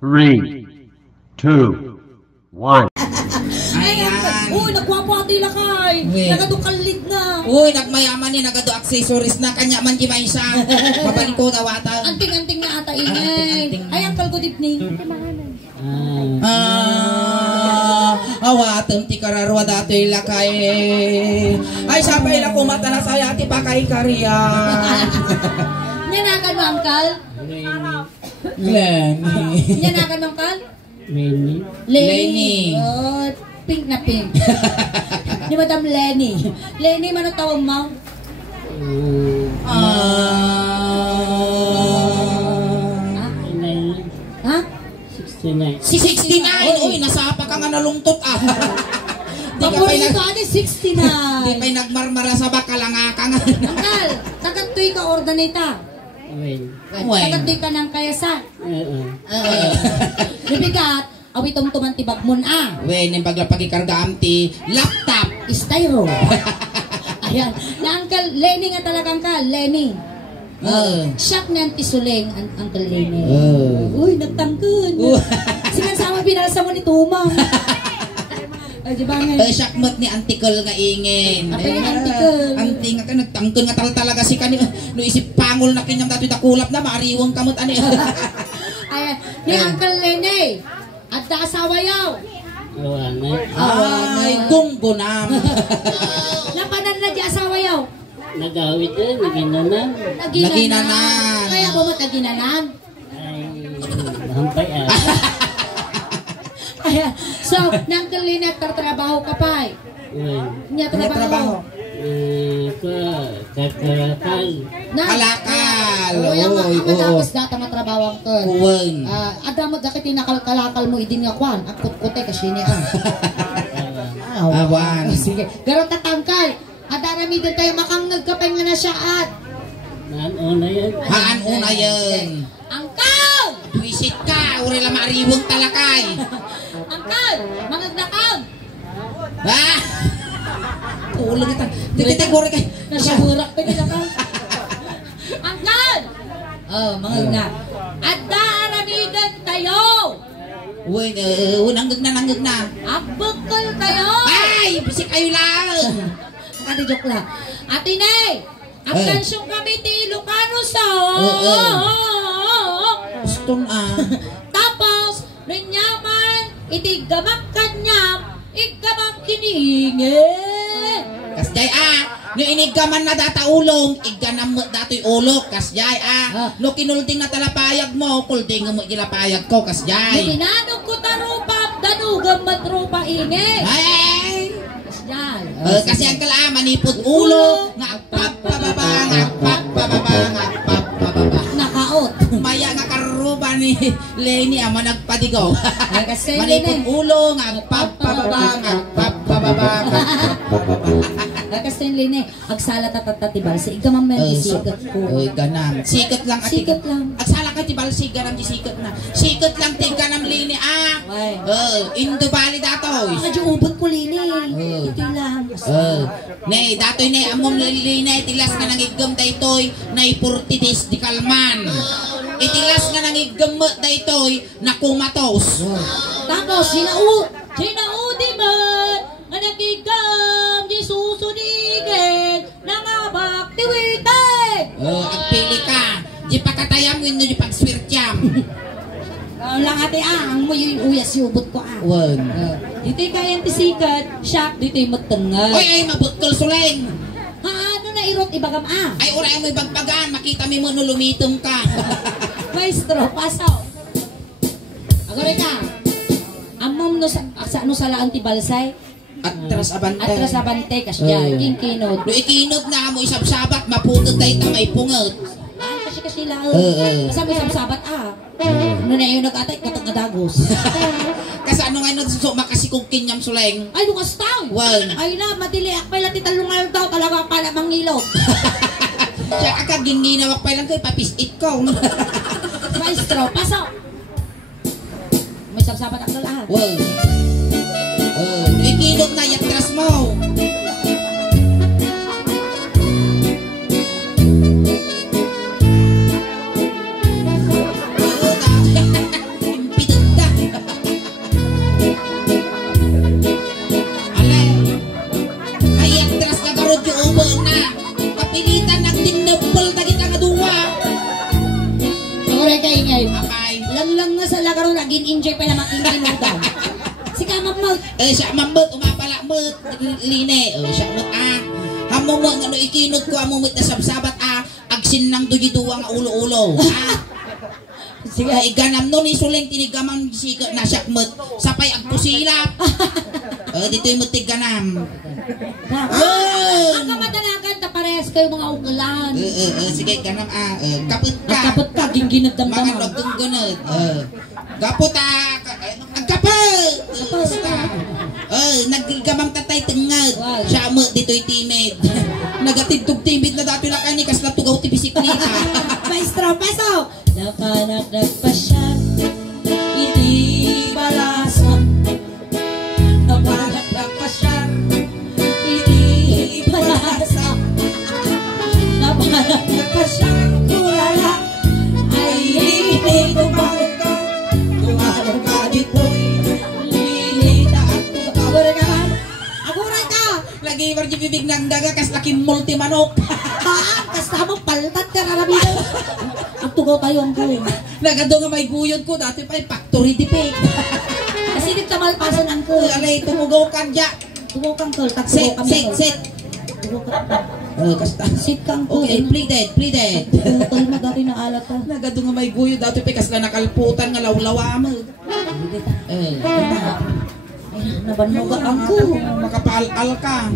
3, 2, 1. Ayan. Uy, nagwapati lakay. Wait. Nagadukalit na. Uy, nagmayaman ni nagado accessories na kanya man gimay siya. Mabalik ko na wata. Anting-anting na ata ingay. Anting-anting na. Ay, ang good evening. Awatem ti kararwa dato ilakay. Ay, sabay lang kumata na saya ti pakay kariya. Nyanakan mo, Uncle? Lenny. Nyanakan mo, Uncle? Lenny. Lenny. Oh, pink na pink. Ni Madam Lenny. Lenny, man ang tawag mo? Ha? 69. 69. Uy, nasapa ka nga nalungtot ah. Di ka pa'y Paborito ani 69. Di pa'y nagmarmara sa bakalanga ka nga. Uncle, tagattoy ka ordanita. Awen. Tagattoy ka ng kayasan. Bibigat, awitom tumantibag mon ah. Wen, yung pagikarga amti, laptop. Styro. Ayan. Na Uncle Lenny nga talagang ka, Lenny. Shock na ang tisuling, Uncle Lenny. Uy, nagtangkun. Sinasama binasa mo ni Tumang. Ay, di ba nga? Shakmat ni Antikol nga ingin. Apa yung Antikol? Anti nga ka, nagtangkon nga talaga si kani. No isip pangol na kinyang dato'y takulap na, mariwang kamot ani. Ayan. Ni Uncle Lenny. At da asawa yaw. Awanay. Ay, gunggunam. Lapanan na di asawa yaw. Nagawit eh, naginanan. Naginanan. Kaya bumot naginanan. Ay, hampay ah. Ayan. So, nang kalina, tartrabaho ka pa eh. Awen. Niya trabaho. Kakakal. Kalakal. Oo, yung Oy, mga tapos data matrabaho ang to. Kuwan. Adamot na kitinakalkalakal mo idin nga kwan. Ang kutkute kasi niya ang. Awan. Sige. Pero tatangkal. Adarami din tayo makangag kapay nga na siya at. Naan na yan. Haan una yun. Angkaw! Wisit ka, uri lang mariwang talakay. Angkaw! Mangagnakaw! Ah! Tulong ito. Dito guri kay. Nasiburak pa nila ka. Angkaw! Oh, mangagna. At daaramidan tayo! Uy, nanggag na. Agbukol tayo! Ay, bisik kayo lang. Kati joke lang. Ate Nay! Ang kansyong kami ti Ilocano sa... Gusto na. Tapos, nanyaman, itigamak kanyam, igamang kinihingi. Kasjay no inigaman na data ulong, iganam mo dato'y ulok, kasjay no kinulding na talapayag mo, kulding mo ilapayag ko, kasjay. Tinanong ko tarupa, danugam matrupa ingi. Ay! Kasyan. Kasi ang kala, manipod ulo, nga agpapababa, Nakaot. Maya nga karuba ni Lenny ama nagpadigaw. Kasi Manipod ulo, nga agpapababa. Kasi Lene, agsala tatatibal sa igamang men sikat ko. Uy, ganam. Sikat lang. Sikat lang. Agsala ka tibal si ganam di sikat na. Sikat lang ti ganam Lenny Indo bali datoy. Medyo ubod ko Lene. Ito lang. Ne, datoy ne amom Lenny tilas nga nangigam daytoy na 40 days di kalman. Itilas nga nangigam daytoy na kumatos. Tapos sinaudi man nga nagigam di susunigin nangabak tiwitin. Agpili ka. Di pakatayam wino di pagswirtyam. Lang ate ang mo yung uyas yubot ko Wan. Dito'y kayang tisikat, shock, dito'y magtanggal. Ay, mabutkol suleng. Ano na irot ibagam Ay, uray mo ibagpagan. Makita mo no lumitong ka. Maestro, pasaw. Agore ka. Amom no sa salaan ti balsay. Atras abante. Atras abante kasya. Kinkinod. Do ikinod na mo isabsabat, maputod tayo may pungot. Kasi lang. Kasama isabsabat Ano na yun nag-atay katag-adagos. Kasi ano nga so makasikog kinyam suleng. Ay, lukas tao. Ay na, madili. Akpay lang titalungal daw. Talaga pala mangilog. Siya kakaginginawak pa lang kayo, papisit ko. Maestro, pasaw. May sabsabat ang lahat. Ikinod na yatras mo. Impito Sunod yung ubo na. Kapilitan nagtinapol na kita nga duwa. Ore kay ingay. Apay. Lang nga sa lagaro naging enjoy pa naman ingkinudan. Si kamamot. Siya mambot, umapala mot. Line. Siya mot Hamo mo nga no ikinot ko amo mot na sabsabat agsin ng dujiduwa nga ulo-ulo. Sige, iganam nun isuleng tinigamang sika na siya mot. Sapay agpusilap. Dito yung mutig ganam. Ang kamadalagan na parehas kayo mga ugalan. Sige, ganam kaput ka. Kapot ka, ginginat Mga damdaman. nagdung ganun. Kaput ang kaput. Naggamang tatay tengad. Siya mo dito'y timid. Nagatidtog timid na dati na kani kas natugaw ti bisikleta. Maestro, peso! Nakanagdag pa siya, iti balasan. Nakanagdag pa siya, iti balasan. Nakanagdag pa siya, kulala, ay iti tumarong ka. Tumarong ka dito'y lilita at tumarong ka. Aguray ka! Lagi marji bibig ng daga kas laki multi manok. Kasta mo paltat ka rarabido. Ang tugaw tayo ang buhay. Nagado nga may guyod ko dati pa factory di pig. Kasi di tamalpasan ang ko. Alay tumugaw ka dya. Tugaw kang kol. Sit, sit, sit. Tugaw ka. Kasta. Sit kang kol. Okay, pleaded, pleaded. Tol mo dati na alat ka. Nagado nga may guyod dati pa kas na nakalputan nga lawlawa mo. Nabannog ang ko. Makapal-al ka.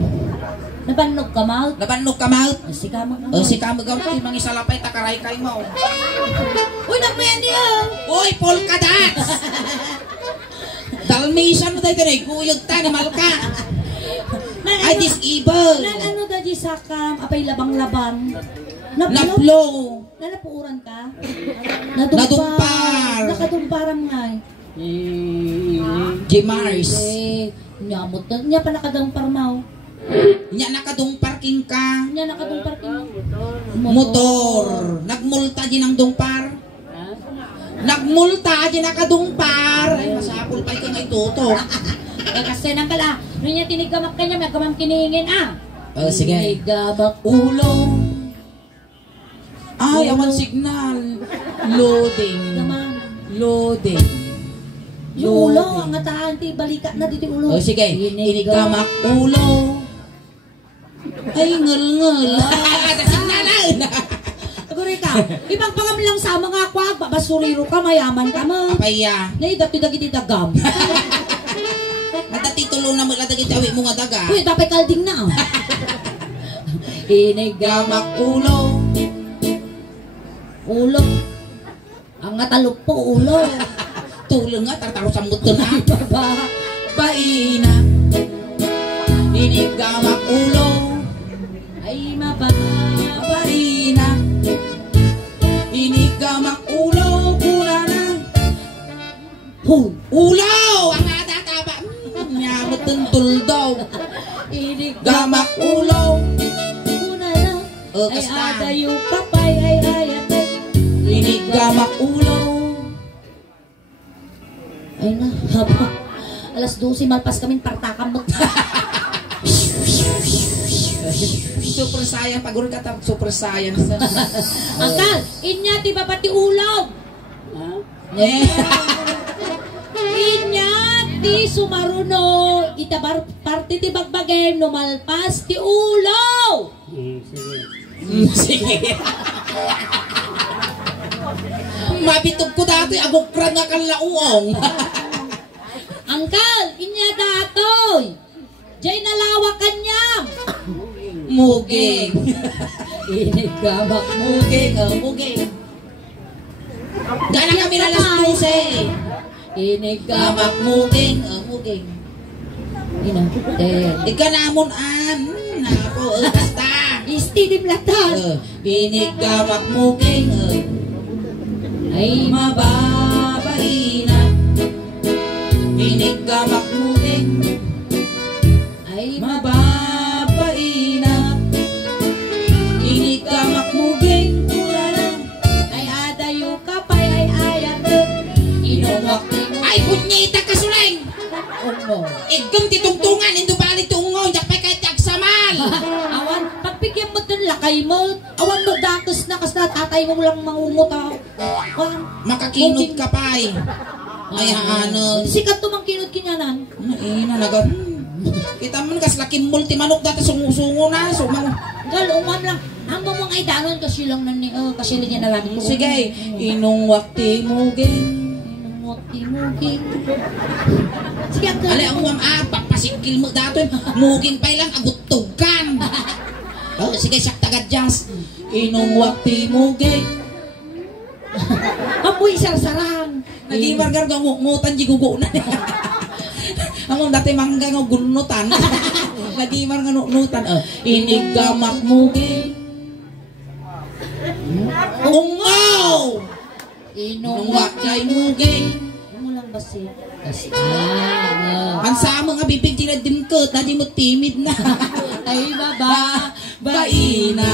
Nabannog ka, Maut. Nabannog ka maut. Si Kamag. Si kamagaw ti mangi salapay takaray kay mo. Uy, nagmayan niya. Uy, polka dots. Dalmatian mo tayo tinay guyod ta ni malka. Ay disable. Ano da di sakam, apay labang-labang. Naplo. Nalapuuran ka? Nadumpar. Nakadumparam nga eh. Jimars. Nyamot na. Nya pa nakadampar mo. Nya nakadung parking ka. Nya nakadumpar ka. Motor. Nagmulta din ang dungpar. Nagmulta din nakadungpar. Ay masapul pa ikaw nga itutok. Kasi nang kala. Nya tinigamak ka niya. May kamang kinihingin Sige. Tinigamak ulo. Ay, awan signal. Loading. Naman. Loading. Yung ulo. Ang ataan. Balikat na dito yung ulo. Sige. Inigamak ulo. Ay, ngel-ngel. Ada signalan. Aguri ka. Ibang pangamlang sa mga kwag. Babasuriro ka. Mayaman ka mo. Apaya. Nay, dati-dagi dagam. At titulo na mo latagit awi mo nga daga. Uy, dapat kalding na. Inigamak Gamak ulo. ulo. Ang atalok po ulo. Tulong nga, tartaro sa muto na. Baba. Baina. Inigamak ulo. Ay maba. Baina. Inigamak ulo. Kuna na. Ulo! Ang atataba. Nyamot ng tuldaw. Gamak ulo. Una na. Ay Kasta. adayo kapay. Ay ayatay. Inigamak ulo. Ay na. Haba. Alas 12 malpas kami partakam mo. Super saiyan. Pagod ka ta. Super saiyan. Angkal, inya ti babati ulog. Inya ti sumaruno. Itabar party ti bagbagem no malpas ti ulo. Sige. Sige. Mabitog ko dati. Agokran nga kalauong. Angkal, inya datoy. Jay nalawakan niya. Muging. Inigamak Muging. Muging. Gana kami na alas 12. Inigamak. Gamak muging. Muging. Ina. Ika namon Nako. Basta. Istidim latan. Inigamak muging. Ay Mababaina. Inigamak muging. ay Mababaina. Inigamak muging. ay adayo kapay ay ayatay. Inuwak mo. Ay, bunyita ka suleng! Ano? Igong titungtungan, indo balik tungon, jakpay kay tagsamal! Awa lakay mo. Awan mo datos na kas na tatay mo lang mangungot ako. Makakinot ka pa eh. Ay ano. Sikat to mang kinot kinyanan. Ina naga. Kita man kas laking multimanok dati sungo-sungo na. So Gal, umam lang. Ang mga idanon kasi lang na kasi niya nalamin ko. sige, inong wakti mo geng. Muging. Sige, ang Ali ang umam papasikil mo dato. Muging pa lang aguttugan. Oh, sige, sak tagad jazz. Inong wakti mo geng. apoy sarsarang. Nag-iwargar ka ngutan di gugo na. Ang dati mangga nga gunutan. Nag-iwar nga nutan. Inigamak mo geng. Ungaw! Inong wakay mo geng. Ano lang ba si? Ang sama nga bibig tila dimkot, dadi mo timid na. Ay baba, baina.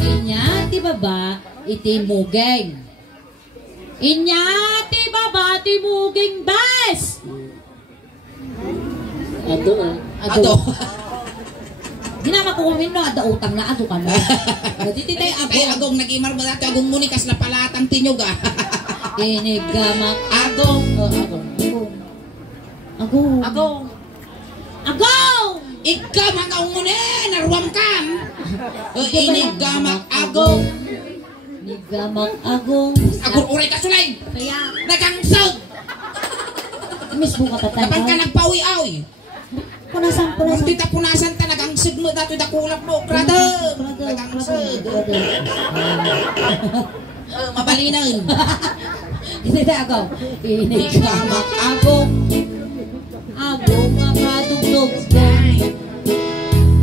Inyati baba, iti mugeng. Inyati baba, iti mugeng bes. Ato. Di na makukumin no, ada utang na ato ka na. Diti tayo agong nag-imar ba dati agong munikas na palatang tinyog ah. Inigamak. Agong. Agong. Ikaw mga umune, naruwam kan. Inigamak agong. Nigamak agong. Agong uray ka sulay. Kaya, Nagangsag. miss mo ka Dapat ka tatay. nagpawi-awi. Punasan. Dito punasan ta nagangsag mo dato dakulap mo. Krada. Nagangsag. Mabalinaw. Hindi na ako. Inigamak agong. Agong makadugdog.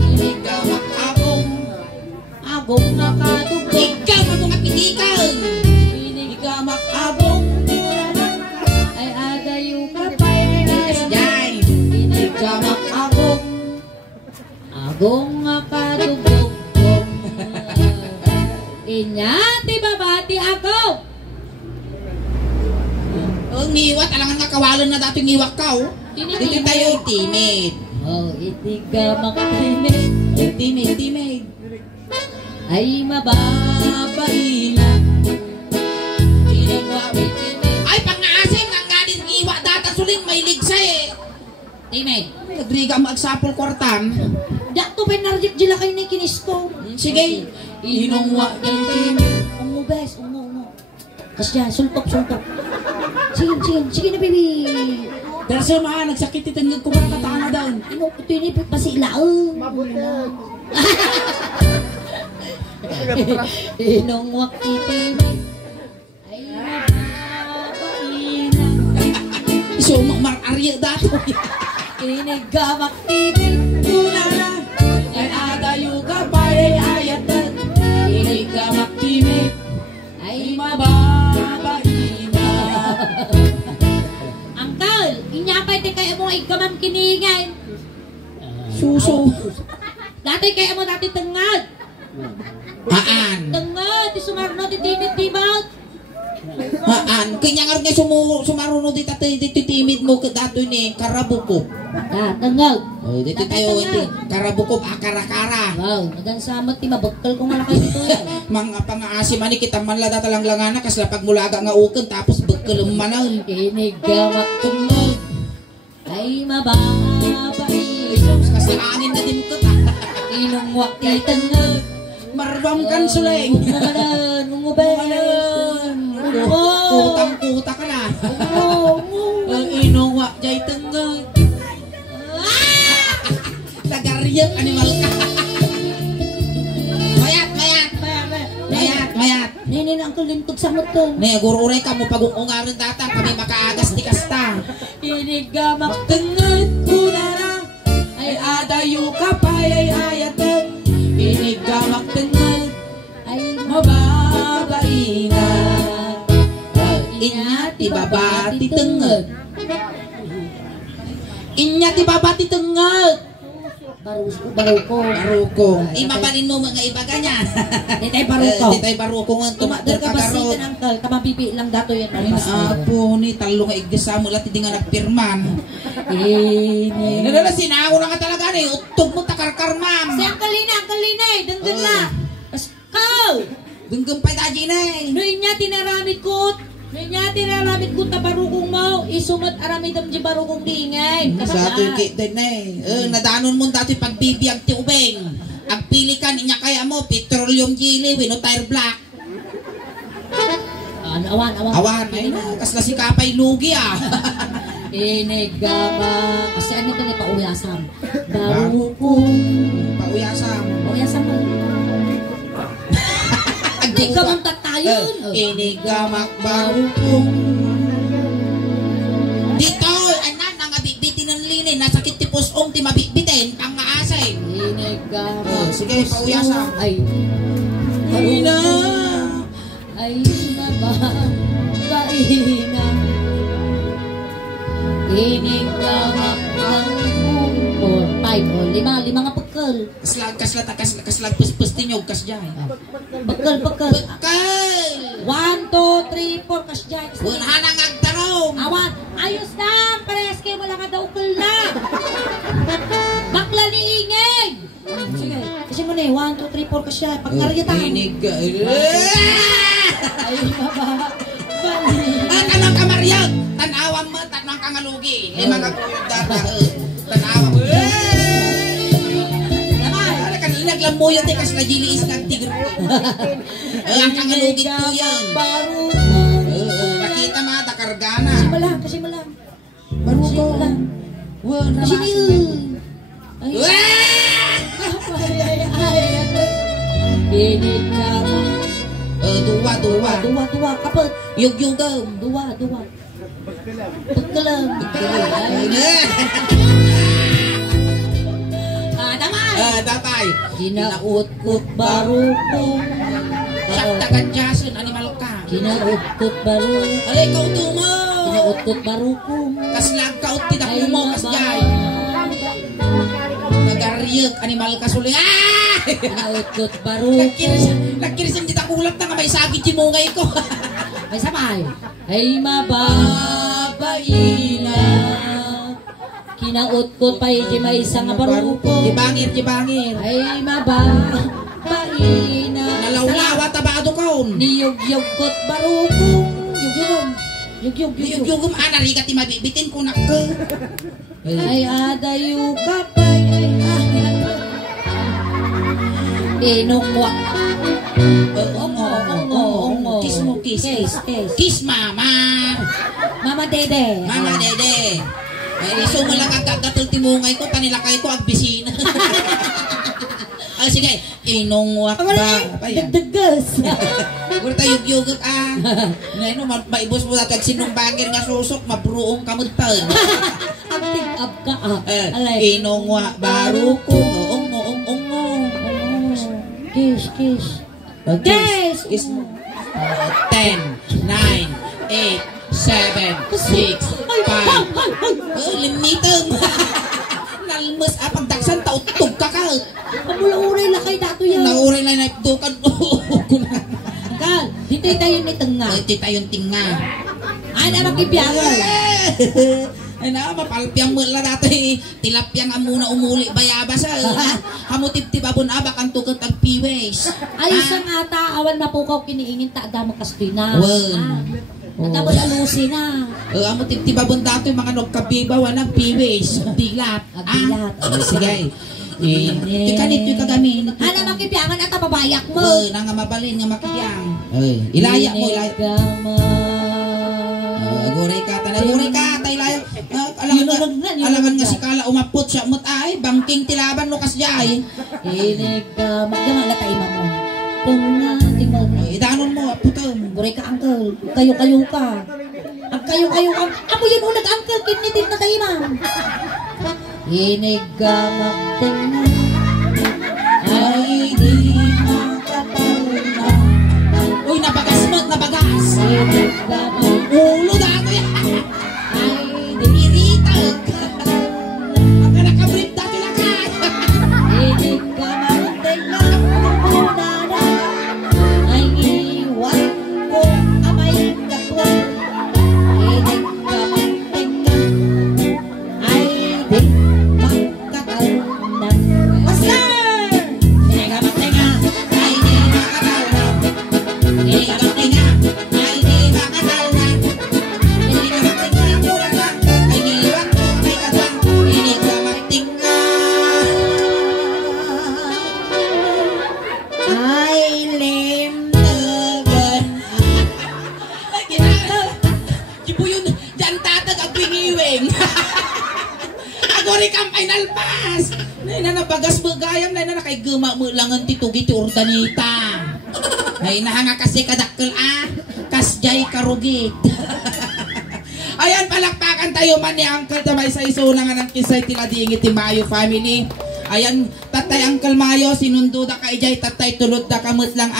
Inigamak agong. Agong makadugdog. Ikaw ang mga pitikan. Inigamak agong. Ay adayo ka pa'y Yan. Inigamak agong. Agong makadugdog. Inyati babati ako. Oh, ngiwat. Alangan nga kawalan na dato ngiwak ka, oh. Dito tayo timid. Oh, itigamak timid. Timid. Ay mababay na. Ay, pang-aasing ang galing ngiwak data suling may ligsa eh. Timid. Nagriga mo agsapol kwartan. Dakto pa narjit jila kayo na kinis ko. Sige. Inongwa ng timid. Umo bes, umo. Kasya, sulpok. Sige na baby. Pero sa mga nagsakit itang ko para katana daw. Ino, ito yun pasilaon. Inong wakti timid. Ay mababay na. So, mar-arya dato. Inigamak timid. Tunana. Ay adayo ka pa ay ayatan. Inigamak timid. Ay Mababay na. Angkal, inyapay di kayo mo igamam kiningan. Suso. Dati kayo mo dati tengad. Haan. Tengad, di sumarno, di timid-timad. Haan. Kanya nga rin sumaruno dito timid mo dato ni Karabuko. Tengad. Oh, dito tayo Karabuko akara-kara. Wow, nagan samat ti mabagkal kung malakay dito. Mga pang-aasi man kita man la datalang langana kas lapag mulaga nga uken tapos begkel manan. Inigamak Tumod. ay mababay. Kas angin na din ko. Inong wakti tengad. Marwam kan suleng. Mungubalan. Kutang-kuta ka na. Ang inuwa jay tenggeg. Tagariyat animal ka. Mayat. Nini na ang kalintog sa moto. Ne, gururay ka mo pag-ungarin tatang kami makaagas di kasta. Inigamak Tengeg kunara ay adayo ka pa ay ayatan. Inigamak tengeg ay mababay na. Inyati babati tengeg. Inyati babati tengeg. Barukong. Imabalin mo mga iba ganyan. Ditay barukong. Ditay barukong ang Tumadar tumadar ka ka ba karot. si Uncle? Kamabibi lang dato yan. Ay naapo ni talo nga igdesa mo lati di nga nagpirman. Ini. Nadala sinako na ka talaga ni utog mo takarkar ma'am. Si Uncle Lina. denggan la. Kau. Genggam pa tayo na eh. Noy niya tinaramid ko. Tabarukong mo. Isumat aramidam di barukong dingay. Sa ato yung kita na eh. Nadanon mo dati pagbibiyag ti ubeng. Agpili ka niya kaya mo, petroleum jelly, wino tire black. Awan. Awan, ay na, kasla si Kapay Lugi ah. Inigama. Kasi ano ito na pauyasam. Barukong. Pauyasam. Pauyasam mo. Di ka mong tatayon. Inigamak barukong. Dito, anan, ang abitbitin ng linin, nasakit ti pusong ti mabitbitin, pang maasay. Inigama. Sige, pauyasam. Ay na. Ay na ba? Paina. Inigamak barukong. 4, 5, 5 nga pagkal. Kaslag, puspus tinyog, kasjay. Pagkal. Bakal! 1, 2, 3, 4, kasjay. Wala nang agtarong. Awan, ayos na! Parehas kayo wala ka daw na! Bakla ni Ingeng! Sige, kasi mo na eh. 1, 2, 3, 4 kasya. Pagkarya tayo. Ay, baba. Bali. Tanong ka, Maryag! Tanawang mo, tanong ka nga lugi. Lima ka kuyog data. Tanawang mo. Naglamoy yung tikas na jiliis ng tigre. Ang kangalugit po yan. Nakita mga takargana. Kasi malang. Barukong. Kasi yun. Pinit ka mo. Duwa. Kapag. Yug-yugam. Duwa. Pagkalang. Datay. Kinaut-ut barukong. Saktagan Jason, animal ka. Kinaut-ut barukong. Alay, kauto mo. Kinaut-ut barukong. Kaslag kaut tidak mo kasjay. Nagaryag, animal ka suling. Kinaut-ut barukong. Nagkirisan kita kulap na nga may sagit yung mungay ko. Ay sabay. Ay mababaina. Kinaut-ut pa yung may isang barukong. Jibangir. Ay mababaina. Nalawlawa tabado kaon. Niyog-yog-kot barukong. Yug-yug. Yugum anarigat ti mabibitin ko nakko. Ay adayo kapay. Ay Pinungwak. Ongo. Kiss mama. Mama Dede. Ay iso mo lang agagatul timungay ko tanilakay ko agbisina. Ah sige, inungwak ba? Dagdagas. Gura tayo yugog Ngayon maibos mo nato sinumbangir nga susok mabruong kamudtal. Abtig abka. Inungwak baruko. Ongo. Kiss. Kiss mo. 10, 9, 8, 7, 6, 5. Limitang. Nalmas pagdaksan tautog ka ka. Pamula-uray lang kay dato yan. Nauray lang na ipdukan. Kal, dito tayo ni Tenga. Dito tayong tinga. Ay na makibiyagan. Ay na, mapalpiyang mo lang dati. Tilapyang ang muna umuli bayabas. Hamutip-tip abon abak ang tukot ang piwes. Ay, isang ata, awan mapukaw kiniingin ta adamo kastoy na. At abon alusin na. Hamutip-tip abon dati mga nagkabiba, wanang piwes. Dilat. Sige. Ikanit yung kagamin. Ano makibiyangan at pabayak mo? Nang mabalin nga makibiyang. Ilaya mo. Aguray ka. Ilaya. Alangan nga si Kala umapot siya. Ay, bangking tilaban no kasjay. Magdama na tayo mo. Tingnan. Idanon mo, putong. Guray ka, uncle. Kayo ka. Ang kayo ka. Amo yun unag, uncle. Kinitin na tayo, ma'am. Hinigamak tingnan. Ay, di makatalunan. Uy, nabagas. Hinigamak. Ulo dato yan. Ay, di Iritag. Ang nakabrip dato lang ka. hinigamak tingnan. Ay, iwan ko amay katwang. Hinigamak tingnan. Ay, di makatalunan. Ay, limtagan. Ibu yun, dyan tatag ang pingiwing. Agori kang final pass. Nay na nabagas mo gayam, nay na kay guma mo lang ang titugi ti ordanita. Ay nahanga kasi kadakkel kasjay karugit. Ayan, palakpakan tayo man ni Uncle Tamay sa isulangan ng kisay tiladingi ti Mayo family. Ayan, tatay Uncle Mayo, sinundo da ka ijay, tatay tulod da kamot lang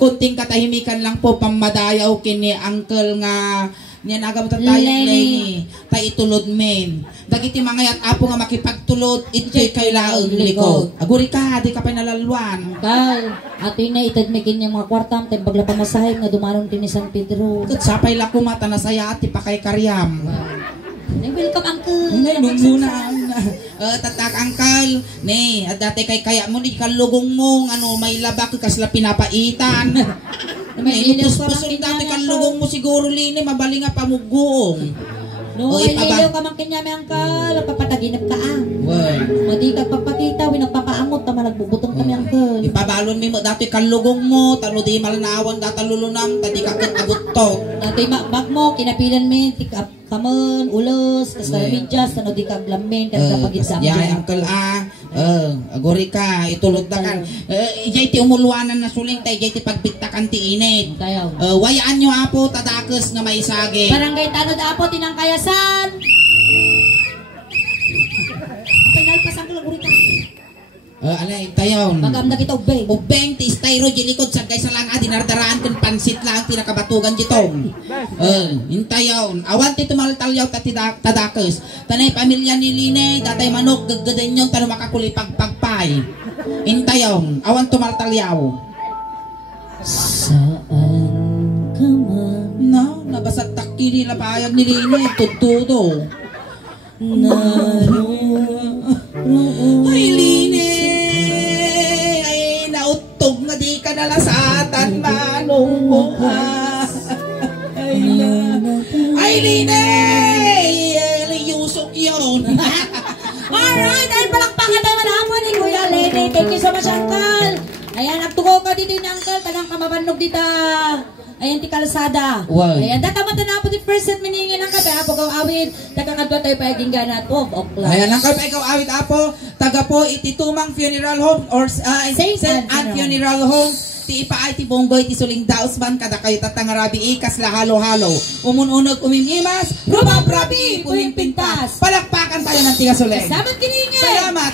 kunting katahimikan lang po pamadayaw kini Uncle nga niya nagamot tayo Lenny. Tay itulod men. Dagiti mga yat apo nga makipagtulod, ito'y kailaon likod. Aguri ka, di ka pa nalalwan. Kal, ato na itad may kanyang mga kwartam, tayo bagla pamasahin nga dumarong din ni San Pedro. Sapay la kumata na saya at ipakay karyam. Welcome, Uncle. Ngay, nung muna. Tatak Uncle. Ne, at dati kay kaya mo, di kalugong mo, may labak, kasla pinapaitan. May puspusong dati kalugong mo siguro, Lini, mabali nga pamugong. No, ay liliw ka man kanya may Uncle, papataginap ka Madi ka papakita, winagpapaamot, tama nagbubutong kami Uncle. Ipabalon mo dati kalugong mo, talo di malanawan, datalulunam, tadi ka agot to. Dati bag mo, kinapilan mo, kamon, ulos, kastaramidyas, tano di ka glamen, kaya kapagit sa ya, Uncle agori ka, itulog na ka. Ijay ti umulwanan na suling tay, ijay ti pagbiktakan ti init. Wayaan nyo apo, tadakes nga may sagi. Barangay Tanod apo, tinangkayasan. Pinalpasan ko lang urita. Alay, tayon. Magam na kita ubeng. Ubeng, ti styro, jilikod, sagay sa lang, dinardaraan kung pansit lang, tinakabatugan jitong. Intayon. Awan ti tumaltalyaw tadakes. Tanay pamilya ni Line, tatay manok, gaggadan yun, tano makakulipagpagpay. Intayon. Awan tumaltalyaw. Saan ka man? No, nabasat takki nila payag ni Line, tutudo. Ay, Line! Ay, nautog na di ka nalasatan, manong mo, Ay, Line! Ay, yusok yun. Alright, ay palakpakan naman naman ni Kuya Lenny. Thank you so much, Uncle. Ayan, nagtuko ka dito ni Uncle. Tagang kamabanog dito. Ayan, ti kalsada. Wow. Ayan, datamatan na po di first set miningin ang kape. Apo kang awit. Takakadwa tayo paging gana 12 o'clock. Ayan, ang kape ikaw awit apo. Taga po ititumang funeral home or Saint Anne Funeral Home. Ti ipaay ti bonggoy ti suling dausman kada kayo tatangarabi ikas la halo-halo. Umununog umimimas. Rumabrabi pumimpintas. Palakpakan tayo ng tiga suling. Salamat kiningin. Salamat.